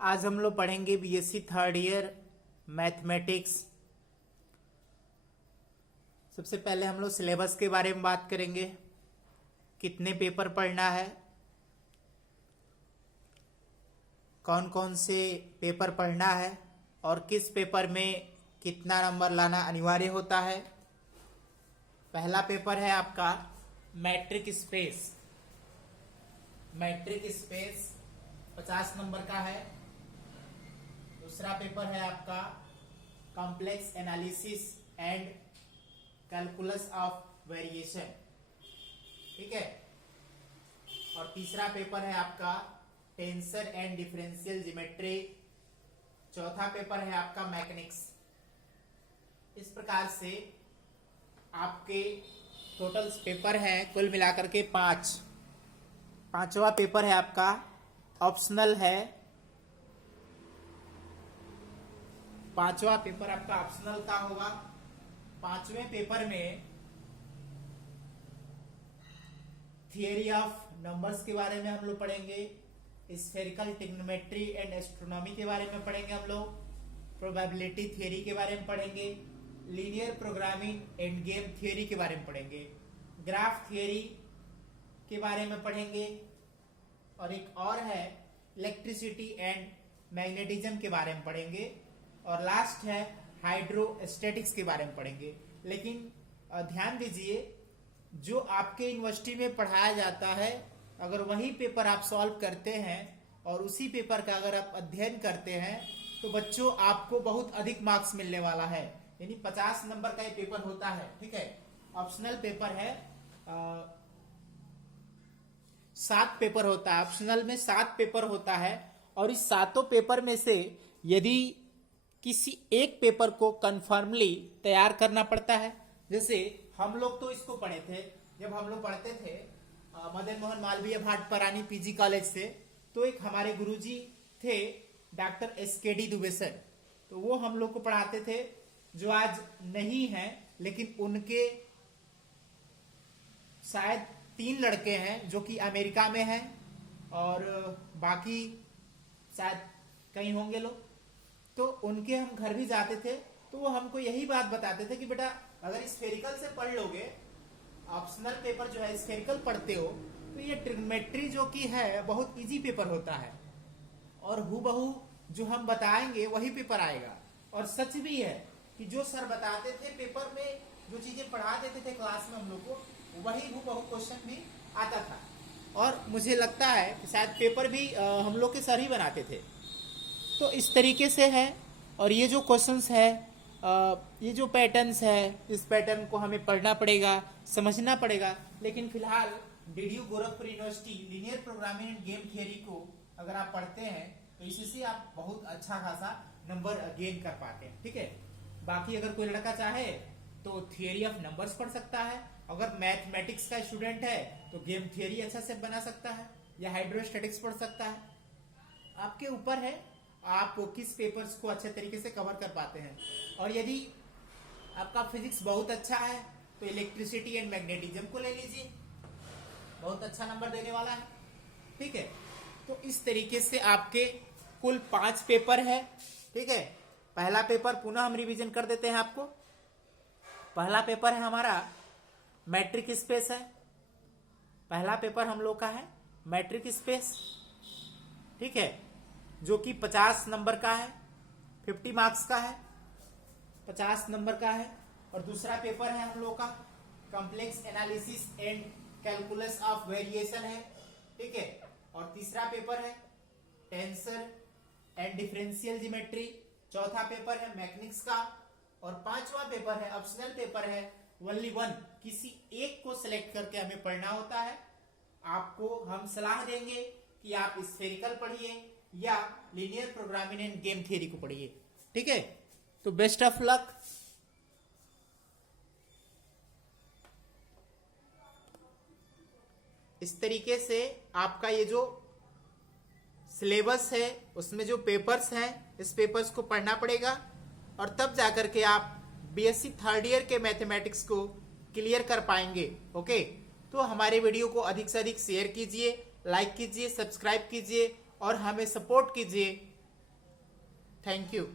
आज हम लोग पढ़ेंगे बीएससी थर्ड ईयर मैथमेटिक्स। सबसे पहले हम लोग सिलेबस के बारे में बात करेंगे, कितने पेपर पढ़ना है, कौन कौन से पेपर पढ़ना है और किस पेपर में कितना नंबर लाना अनिवार्य होता है। पहला पेपर है आपका matric space. Matric space 50 number का है। दूसरा पेपर है आपका complex analysis and calculus of variation, ठीक है। और तीसरा पेपर है आपका टेंसर एंड डिफरेंशियल ज्योमेट्री। चौथा पेपर है आपका मैकेनिक्स। इस प्रकार से आपके टोटल पेपर है कुल मिलाकर के 5। पांचवा पेपर है आपका ऑप्शनल है। पांचवा पेपर आपका ऑप्शनल का होगा। पांचवें पेपर में थियरी ऑफ नंबर्स के बारे में हम लोग पढ़ेंगे, स्फेरिकल ट्रिग्नोमेट्री एंड एस्ट्रोनॉमी के बारे में पढ़ेंगे, हम लोग प्रोबेबिलिटी थियरी के बारे में पढ़ेंगे, linear programming end game theory के बारे में पढ़ेंगे, ग्राफ थियरी के बारे में पढ़ेंगे, और एक और है इलेक्ट्रिसिटी एंड मैग्नेटिज्म के बारे में पढ़ेंगे, और लास्ट है हाइड्रोस्टैटिक्स के बारे में पढ़ेंगे। लेकिन ध्यान दीजिए, जो आपके यूनिवर्सिटी में पढ़ाया जाता है अगर वही पेपर आप सॉल्व करते हैं और उसी पेपर का अगर आप अध्ययन करते हैं तो बच्चों आपको बहुत अधिक मार्क्स मिलने वाला है। यानी 50 नंबर का ये पेपर होता है, ठीक है। ऑप्शनल पेपर है 7 पेपर होता है। ऑप्शनल में 7 पेपर होता है और इस 7 पेपर में से यदि किसी एक पेपर को कन्फर्मली तैयार करना पड़ता है, जैसे हम लोग तो इसको पढ़े थे, जब हम लोग पढ़ते थे मदन मोहन मालवीय भाटपरानी पीजी कॉलेज से, तो एक हमारे गुरुजी थे डॉक्टर SKD दुबे सर, तो वो हम लोग को पढ़ाते थे, जो आज नहीं हैं, लेकिन उनके शायद 3 लड़के हैं जो कि अमेरिका में हैं और बाकी शायद कहीं होंगे लोग। तो उनके हम घर भी जाते थे तो वो हमको यही बात बताते थे कि बेटा अगर स्फेरिकल से पढ़ लोगे, ऑप्शनल पेपर जो है स्फेरिकल पढ़ते हो, तो ये ट्रिग्नोमेट्री जो कि है बहुत इजी पेपर होता है और हूबहू जो हम बताएंगे वही पेपर आएगा। और सच भी है कि जो सर बताते थे पेपर में, जो चीजें पढ़ा देते थे क्लास में हम लोग को, वही हूबहू क्वेश्चन भी आता था। और मुझे लगता है कि शायद पेपर भी हम लोग के सर ही बनाते थे। तो इस तरीके से है। और ये जो क्वेश्चंस है, ये जो पैटर्न्स है, इस पैटर्न को हमें पढ़ना पड़ेगा, समझना पड़ेगा। लेकिन फिलहाल DDU Gorakhpur university linear programming end game theory को अगर आप पढ़ते हैं तो इससे आप बहुत अच्छा खासा नंबर गेन कर पाते हैं, ठीक है। बाकी अगर कोई लड़का चाहे तो थियरी ऑफ नंबर्स पढ़ सकता है, अगर मैथमेटिक्स का स्टूडेंट है तो गेम थियरी अच्छा से बना सकता है या हाइड्रोस्टैटिक्स पढ़ सकता है। आपके ऊपर है आप किस पेपर्स को अच्छे तरीके से कवर कर पाते हैं। और यदि आपका फिजिक्स बहुत अच्छा है तो इलेक्ट्रिसिटी एंड मैग्नेटिज्म को ले लीजिए, बहुत अच्छा नंबर देने वाला है, ठीक है। तो इस तरीके से आपके कुल 5 पेपर है, ठीक है। पहला पेपर पुनः हम रिवीजन कर देते हैं आपको। पहला पेपर है हमारा मैट्रिक स्पेस है। पहला पेपर हम लोग का है मैट्रिक स्पेस, ठीक है, जो कि 50 नंबर का है, 50 मार्क्स का है, 50 नंबर का है। और दूसरा पेपर है हम लोग का complex analysis and calculus of variation है, ठीक है। और तीसरा पेपर है टेंसर एंड डिफरेंशियल ज्योमेट्री। चौथा पेपर है मैकेनिक्स का। और 5वां पेपर है ऑप्शनल पेपर है ओनली 1, किसी एक को सिलेक्ट करके हमें पढ़ना होता है। आपको हम सलाह देंगे कि आप स्फेरिकल पढ़िए या linear programming end game theory को पढ़िए, ठीक है। तो बेस्ट ऑफ लक। इस तरीके से आपका ये जो सिलेबस है उसमें जो पेपर्स हैं, इस पेपर्स को पढ़ना पड़ेगा और तब जाकर के आप बीएससी थर्ड ईयर के मैथमेटिक्स को क्लियर कर पाएंगे, ओके। तो हमारे वीडियो को अधिक से अधिक शेयर कीजिए, लाइक कीजिए, सब्सक्राइब कीजिए और हमें सपोर्ट कीजिए थैंक यू।